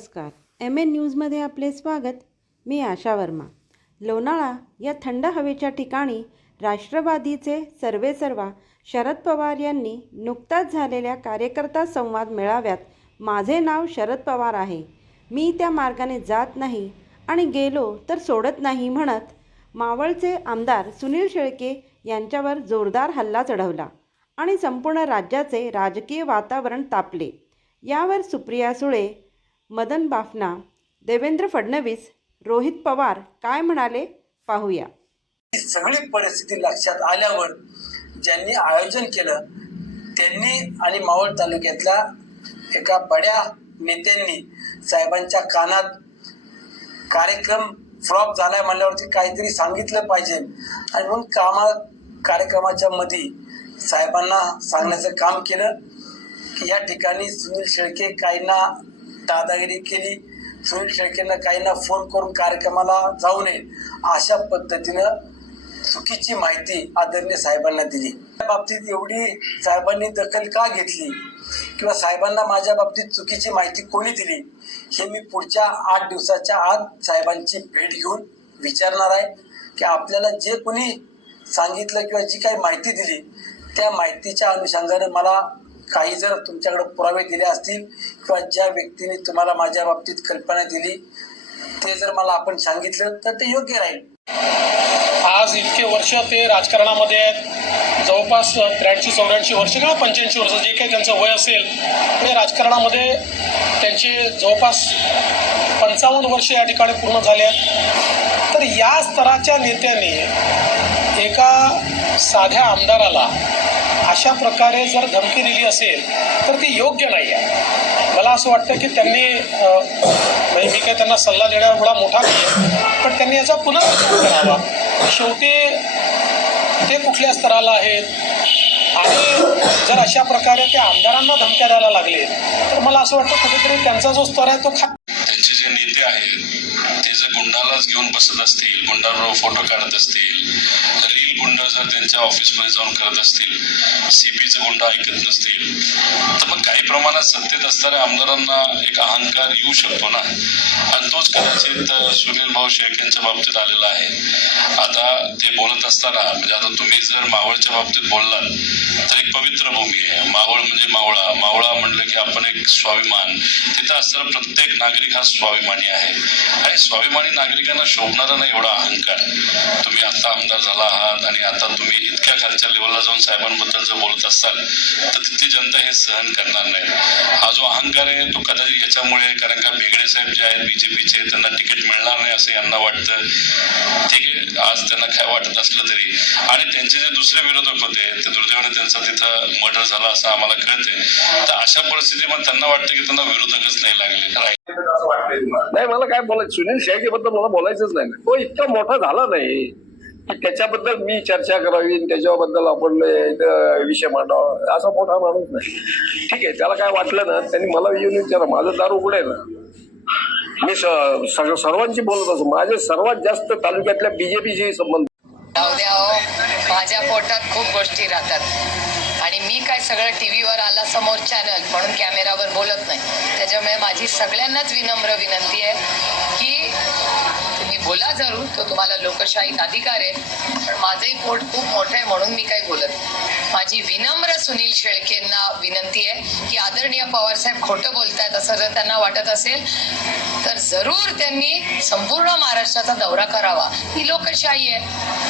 नमस्कार. M N न्यूजमध्ये आपले स्वागत. मी आशा वर्मा. लोणाळा या थंड हवेच्या ठिकाणी राष्ट्रवादीचे सर्वेसर्वा शरद पवार यांनी नुकताच झालेल्या कार्यकर्ता संवाद मेळाव्यात माझे नाव शरद पवार आहे. मी त्या मार्गाने जात नाही आणि गेलो तर सोडत नाही म्हणत मावळचे आमदार सुनील शेळके यांच्यावर जोरदार हल्ला चढवला आणि संपूर्ण राज्याचे राजकीय वातावरण तापले. यावर सुप्रिया सुळे मदन बाफना देवेंद्र फडणवीस रोहित पवार काय म्हणाले? पाहूया. ही सगळी परिस्थिती लक्षात आल्यावर ज्यांनी आयोजन केलं त्यांनी आणि मावळ तालुक्यातल्या एका बड्या नेत्यांनी साहेबांच्या कानात कार्यक्रम फ्लॉप झालाय म्हणल्यावरती काहीतरी सांगितलं पाहिजे. आणि म्हणून कामा कार्यक्रमाच्या मध्ये साहेबांना सांगण्याचं काम केलं. की या ठिकाणी सुनील शेळके काहींना दादागिरी केली. सुनील शेळकेंना काहींना फोन करून कार्यक्रमाला जाऊ नये अशा पद्धतीनं चुकीची माहिती आदरणीय साहेबांना दिली. त्या बाबतीत एवढी साहेबांनी दखल का घेतली? किंवा साहेबांना माझ्या बाबतीत चुकीची माहिती कोणी दिली? हे मी पुढच्या आठ दिवसाच्या आत साहेबांची भेट घेऊन विचारणार आहे की आपल्याला जे कोणी सांगितलं किंवा जी काही माहिती दिली त्या माहितीच्या अनुषंगाने मला काही जर तुमच्याकडे पुरावे दिले असतील किंवा ज्या व्यक्तीने तुम्हाला माझ्या बाबतीत कल्पना दिली ते जर मला आपण सांगितलं तर ते योग्य राहील. आज इतके वर्ष ते राजकारणामध्ये आहेत. जवळपास त्र्याऐंशी चौऱ्याऐंशी वर्ष किंवा पंच्याऐंशी वर्ष जे काही त्यांचं वय असेल ते राजकारणामध्ये त्यांचे जवळपास पंचावन्न वर्ष या ठिकाणी पूर्ण झाले आहेत. तर या स्तराच्या नेत्याने एका साध्या आमदाराला अशा प्रकारे जर धमकी दिली असेल तर ती योग्य नाही आहे मला असं वाटतं की त्यांनी म्हणजे मी काही त्यांना सल्ला देण्या एवढा मोठा नाही पण त्यांनी याचा पुनर्विचार करावा. शेवटी ते कुठल्या स्तराला आहेत? आणि जर अशा प्रकारे ते आमदारांना धमक्या द्यायला लागले तर मला असं वाटतं कुठेतरी त्यांचा जो स्तर आहे तो खा त्यांचे जे नेते आहेत ते जर गुंडालाच घेऊन बसत असतील गुंडांवर फोटो काढत असतील जर त्यांच्या ऑफिसमध्ये जाऊन करत असतील सीपीचं गुंड ऐकत नसतील तर मग काही प्रमाणात सत्तेत असणाऱ्या आमदारांना एक अहंकार येऊ शकतो ना. आणि तोच कदाचित सुनील भाऊ शेळकेंच्या बाबतीत आलेला आहे. आता ते बोलत असताना म्हणजे आता तुम्ही जर मावळच्या बाबतीत बोललात तर एक पवित्र भूमी आहे. मावळ म्हणजे मावळा. मावळा म्हणलं की आपण एक स्वाभिमान. तिथं असणारा प्रत्येक नागरिक हा स्वाभिमानी आहे. आणि स्वाभिमानी नागरिकांना शोभणारा नाही एवढा अहंकार. तुम्ही आता आमदार झाला आहात आणि आता तुम्ही. इतक्या खालच्या लेवलला जाऊन साहेबांबद्दल जर बोलत असाल तर तिथली जनता हे सहन करणार नाही. हा जो अहंकार आहे तो कदाचित याच्यामुळे कारण का बेगडे साहेब जे आहेत बीजेपीचे त्यांना तिकीट मिळणार नाही असं यांना वाटतं. ठीक आहे? आज त्यांना काय वाटत असलं तरी. आणि त्यांचे जे दुसरे विरोधक होते ते दुर्दैवाने त्यांचा तिथं मर्डर झाला असं आम्हाला कळते तर अशा परिस्थितीमध्ये त्यांना वाटतं की त्यांना विरोधकच नाही लागले. नाही मला काय बोलायचं? सुनील शेळकेबद्दल मला बोलायचंच नाही. तो इतका मोठा झाला नाही. त्याच्याबद्दल मी चर्चा करावी त्याच्याबद्दल आपण विषय मांडावा असा मोठा माणूस नाही. ठीक आहे त्याला काय वाटलं ना त्यांनी मला येऊन विचारा माझं दार उघड ना. मी स- सगळं बोलत असो माझे सर्वात जास्त तालुक्यातल्या बीजेपीशी संबंध. हो. माझ्या पोटात खूप गोष्टी राहतात. आणि मी काय सगळं टी व्हीवर आला समोर चॅनल म्हणून कॅमेरावर बोलत नाही. त्याच्यामुळे माझी सगळ्यांनाच विनम्र विनंती आहे की बोला जरूर तो तुम्हाला लोकशाहीत अधिकार आहे. पण माझंही पोट खूप मोठं आहे म्हणून मी काही बोलत नाही. माझी विनम्र सुनील शेळकेंना विनंती आहे की आदरणीय पवारसाहेब खोटं बोलतायत असं जर त्यांना वाटत असेल तर जरूर त्यांनी संपूर्ण महाराष्ट्राचा दौरा करावा. ही लोकशाही आहे.